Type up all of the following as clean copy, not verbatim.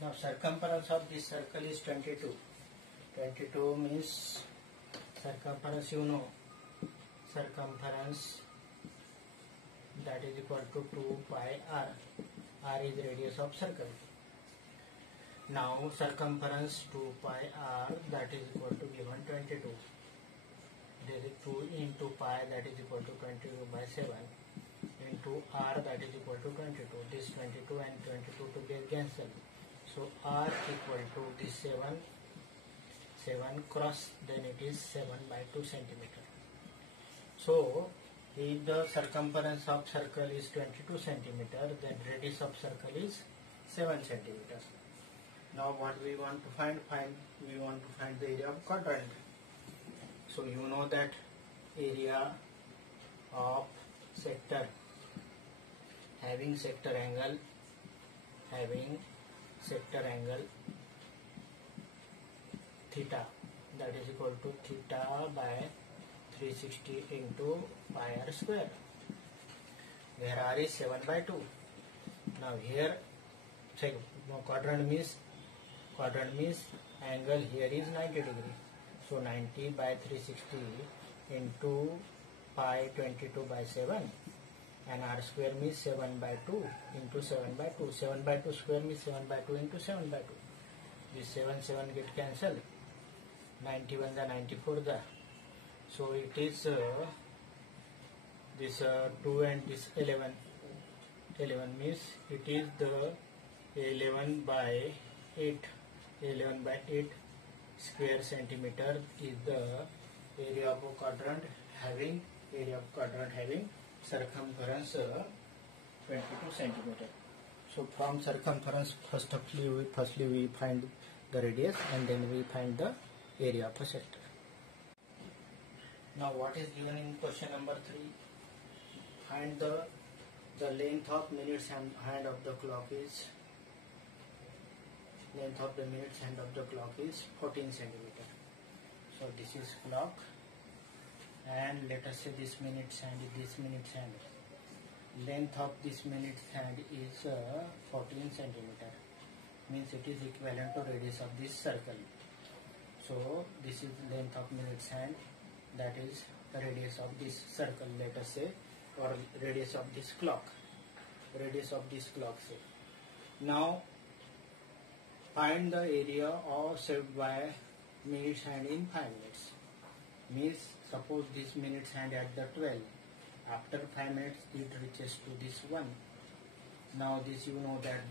Now circumference of this circle is 22. 22 means circumference, you know, circumference that is equal to 2 pi r. R is radius of circle. Now circumference 2 pi r that is equal to given 22. There is 2 into pi that is equal to 22 by 7 into r that is equal to 22. This 22 and 22 to get cancelled. So r equal to this 7 cross, then it is 7 by 2 centimeter. So if the circumference of circle is 22 centimeter, then radius of circle is 7 centimeters. Now what we want to find? We want to find the area of quadrant. So you know that area of sector having sector angle theta, that is equal to theta by 360 into pi r square, where r is 7 by 2. Now here quadrant means angle here is 90 degree. So 90 by 360 into pi 22 by 7, and r square means 7 by 2 into 7 by 2. 7 by 2 square means 7 by 2 into 7 by 2. This 7 get cancelled. 91 the 94 the. So it is this 2 and this 11. 11 means it is the 11 by 8. 11 by 8 square centimeter is the area of a quadrant having circumference 22 centimeter. So from circumference, firstly we find the radius and then we find the area of a sector. Now what is given in question number 3? Find the length of minutes hand of the clock is 14 centimeter. So this is clock, and let us say this minutes hand. Length of this minutes hand is 14 centimeter. Means it is equivalent to radius of this circle. So this is length of minutes hand, that is radius of this circle, let us say, or radius of this clock. Say. Now find the area of saved by minutes hand in 5 minutes. Means suppose this minutes hand at the 12. After 5 minutes it reaches to this 1. Now this you know that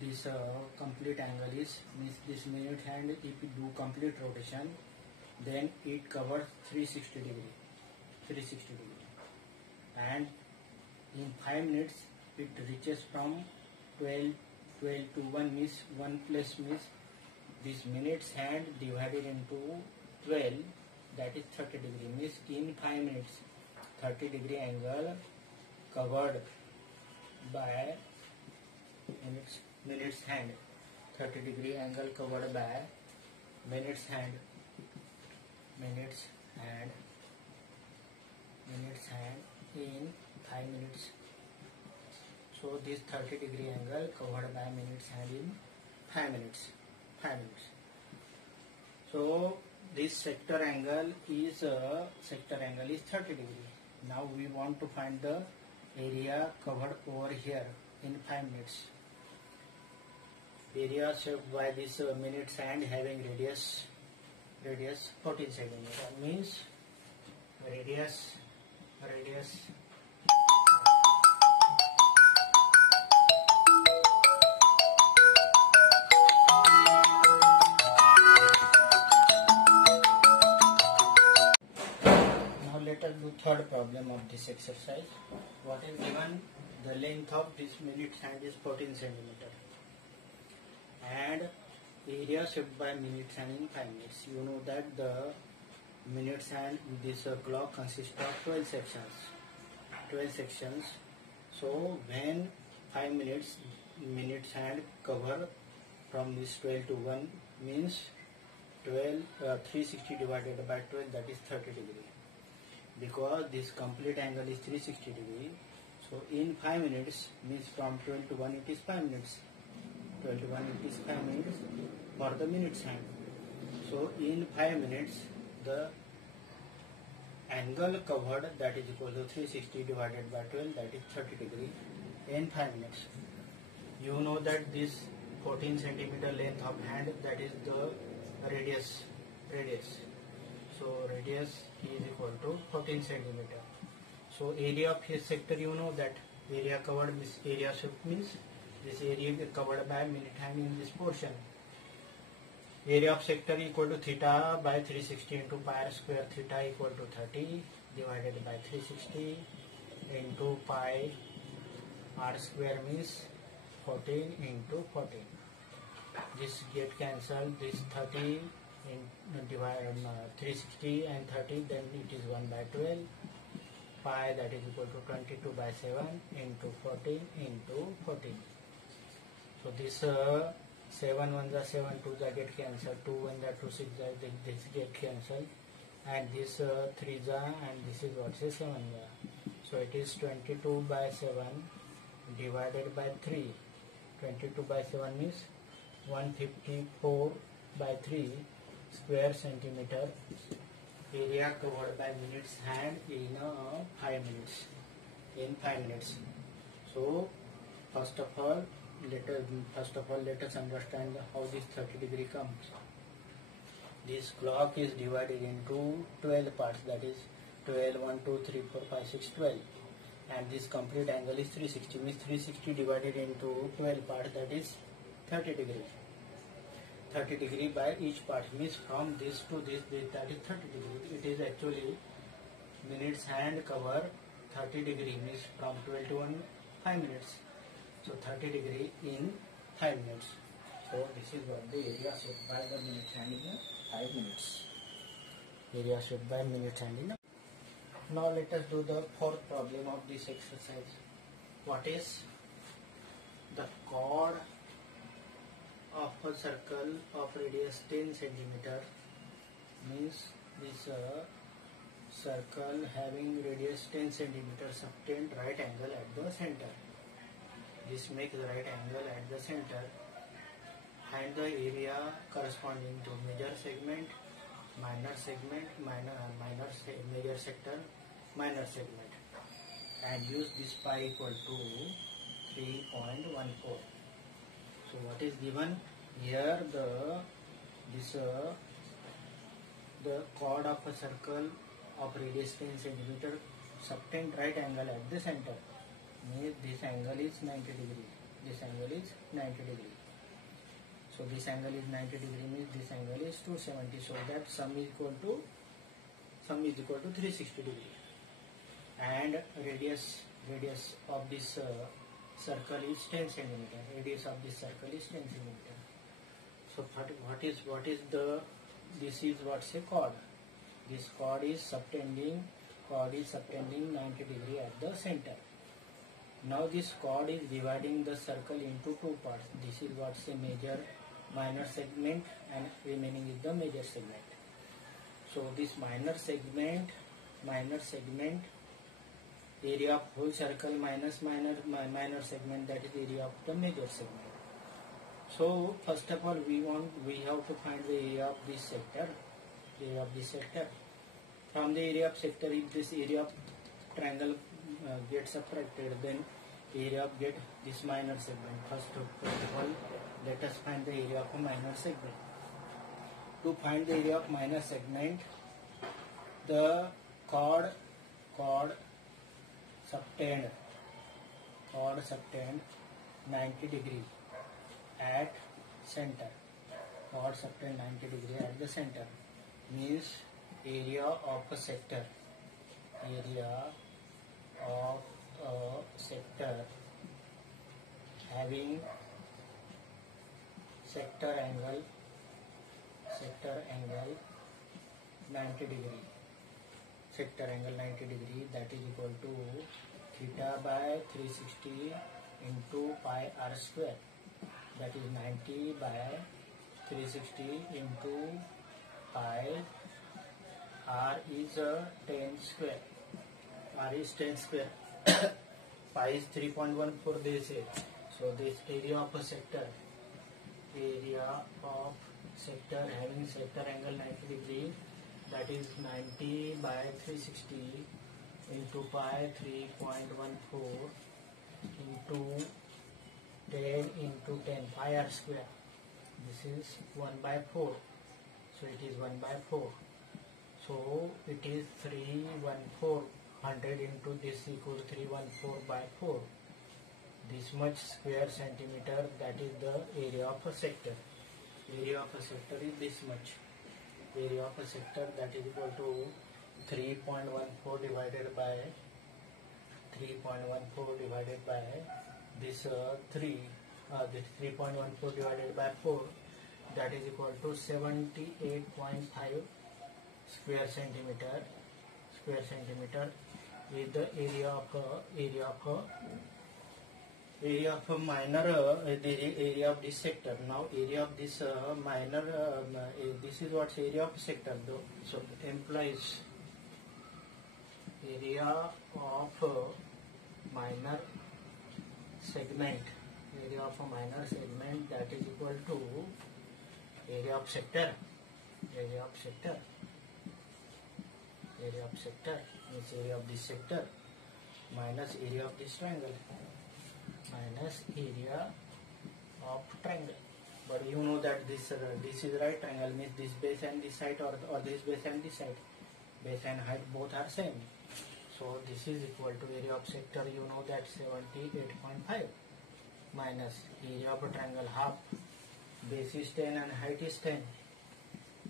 this complete angle is, means this minute hand, if you do complete rotation, then it covers 360 degree. And in 5 minutes it reaches from 12 to 1, means 1 plus means this minutes hand divided into 12, that is 30 degree. Means in 5 minutes 30 degree angle covered by minutes hand. 30 degree angle covered by minutes hand in 5 minutes. So this 30 degree angle covered by minutes hand in 5 minutes. So this sector angle is 30 degree. Now we want to find the area covered over here in 5 minutes. Area shaped by this minutes hand having radius 14 centimeter, means radius Now let us do third problem of this exercise. What is given? The length of this minutes hand is 14 centimeter and area shaped by minutes hand in 5 minutes. You know that the minutes hand in this clock consists of 12 sections. So when 5 minutes hand cover from this 12 to 1, means 360 divided by 12, that is 30 degree. Because this complete angle is 360 degree, so in 5 minutes, means from 12 to 1 it is 5 minutes. 21 it is 5 minutes for the minutes hand. So in 5 minutes the angle covered, that is equal to 360 divided by 12, that is 30 degree in 5 minutes. You know that this 14 centimeter length of hand, that is the radius. So radius is equal to 14 centimeter. So area of his sector, you know that area covered, this area shift means this area covered by minute hand in this portion. Area of sector equal to theta by 360 into pi r square, theta equal to 30 divided by 360 into pi r square means 14 into 14. This get cancelled, this 30 in divide 360 and 30, then it is 1 by 12. Pi, that is equal to 22 by 7 into 14 into 14. So this 7 1 the 7 2 the get cancelled, 2 1 the 2 6 the this get cancelled, and this 3 the and this is what is 7 the. So it is 22 by 7 divided by 3. 22 by 7 means 154 by 3 square centimeter. Area covered by minutes hand in 5 minutes. In 5 minutes. So first of all, let us understand how this 30 degree comes. This clock is divided into 12 parts, that is 12, 1, 2, 3, 4, 5, 6, 12. And this complete angle is 360, means 360 divided into 12 parts, that is 30 degree. 30 degree by each part means from this to this, that is 30 degree. It is actually minutes hand cover 30 degree means from 12 to 1 5 minutes. So 30 degree in 5 minutes. So this is what the area shaped by the minute hand in 5 minutes. Area shaped by minute hand in. Now let us do the fourth problem of this exercise. What is the chord of a circle of radius 10 centimeter? Means this circle having radius 10 centimeter subtend right angle at the center. This makes the right angle at the center. Find the area corresponding to major segment, minor segment, major sector, minor segment, and use this pi equal to 3.14. So what is given here? The chord of a circle of radius 10 centimeter subtend right angle at the center. Means this angle is 90 degree. This angle is 90 degree. So this angle is 90 degree means this angle is 270. So that sum is equal to 360 degree. And radius of this circle is 10 centimeter. Radius of this circle is 10 centimeter. So what is the, this is what's a chord. This chord is subtending 90 degree at the center. Now this chord is dividing the circle into two parts. This is what's a major minor segment and remaining is the major segment. So this minor segment area of whole circle minus minor segment, that is area of the major segment. So first of all we have to find the area of this sector. From the area of sector, if this area of triangle gets subtracted, then area of get this minor segment. First of all let us find the area of a minor segment. To find the area of minor segment, the chord subtend 90 degree at center. Chord subtend 90 degree at the center means area of a sector. Area of a sector having sector angle 90 degree. Sector angle 90 degree, that is equal to theta by 360 into pi r square, that is 90 by 360 into pi. R is 10 square. R is 10 square. Pi is 3.14 they say. So this area of a sector area of sector having sector angle 90 degree, that is 90 by 360 into pi 3.14 into 10 into 10 pi r square. This is 1 by 4. So it is 1 by 4. So it is 314. 100 into this equals 314 by 4. This much square centimeter, that is the area of a sector. Area of a sector is this much. Area of a sector, that is equal to 3.14 divided by 3.14 divided by this 3.14 divided by 4, that is equal to 78.5 square centimeter is the area of a minor the area of this sector. Now area of this minor this is what's area of sector though. So implies area of minor segment, that is equal to area of sector means area of this sector minus area of this triangle minus area of triangle. But you know that this is right triangle, means this base and this side, or this base and this side, base and height both are same. So this is equal to area of sector, you know that 78.5 minus area of a triangle, half, base is 10 and height is 10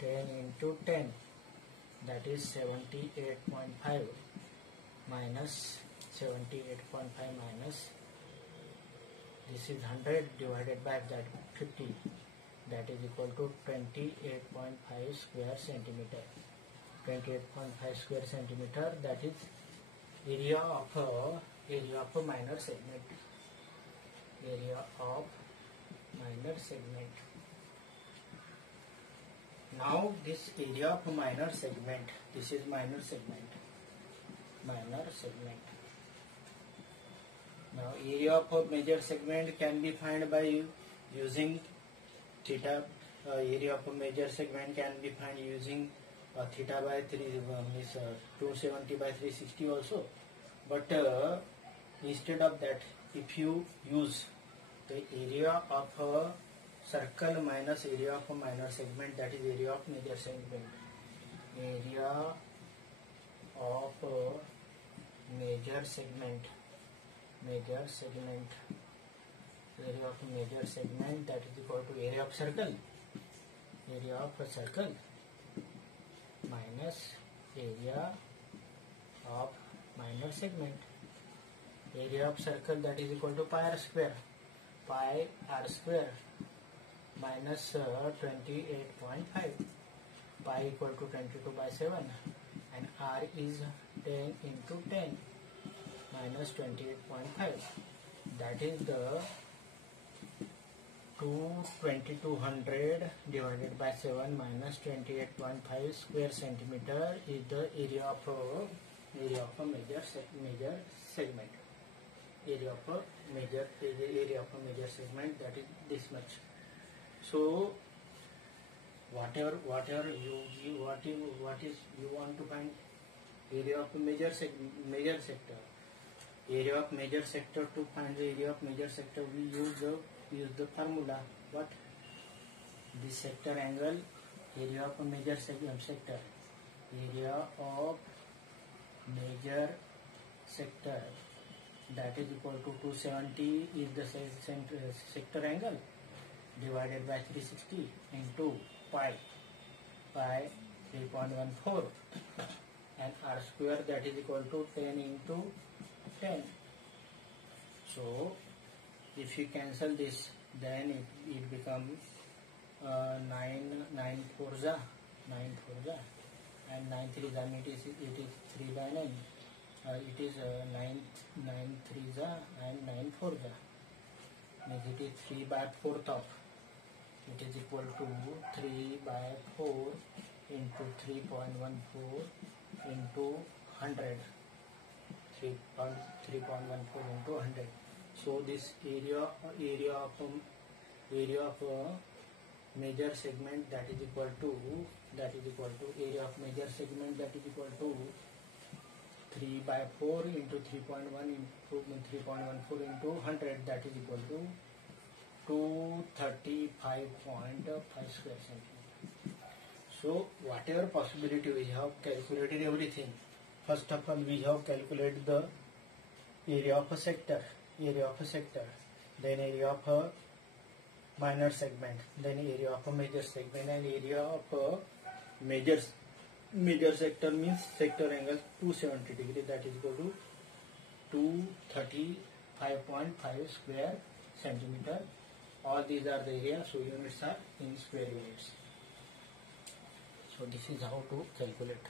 into 10, that is 78.5 minus 78.5 minus this is 100 divided by that 50, that is equal to 28.5 square centimeter. 28.5 square centimeter, that is area of a minor segment. Area of minor segment. Now this area of a minor segment, this is minor segment. Now area of a major segment can be found by using theta. Area of a major segment can be found using theta by 3 is 270 by 360 also. But instead of that, if you use the area of a circle minus area of a minor segment, that is area of major segment. Area of a major segment. Area of a major segment, that is equal to area of circle. Area of a circle minus area of minor segment. Area of circle, that is equal to pi r square. Pi r square minus 28.5. Pi equal to 22 by 7 and r is 10 into 10 minus 28.5. That is the 2200 divided by 7 minus 28.5 square centimeter is the area of a major segment. Area of a major segment, that is this much. So whatever you want to find area of a major sector. Area of major sector, to find the area of major sector we use the formula. What? This sector angle, area of a major sector. Area of major sector, that is equal to 270 is the sector angle divided by 360 into pi 3.14 and r square, that is equal to 10 into 10. So if you cancel this, then it becomes 9 4 and 9 3 it is 3 by 9. It is 9 3 and 9 4 means it is 3 by 4th of. It is equal to 3 by 4 into 3.14 into 100. 3.14 into 100. So this area of area of major segment that is equal to area of major segment that is equal to 3/4 into 3.1 into 3.14 into 100 that is equal to 235.5 square centimeter. So whatever possibility we have calculated everything. First of all we have calculated the area of a sector, then area of a minor segment, then area of a major segment, and area of a major sector means sector angle 270 degree that is equal to 235.5 square centimeter. All these are the area, so units are in square units. So this is how to calculate.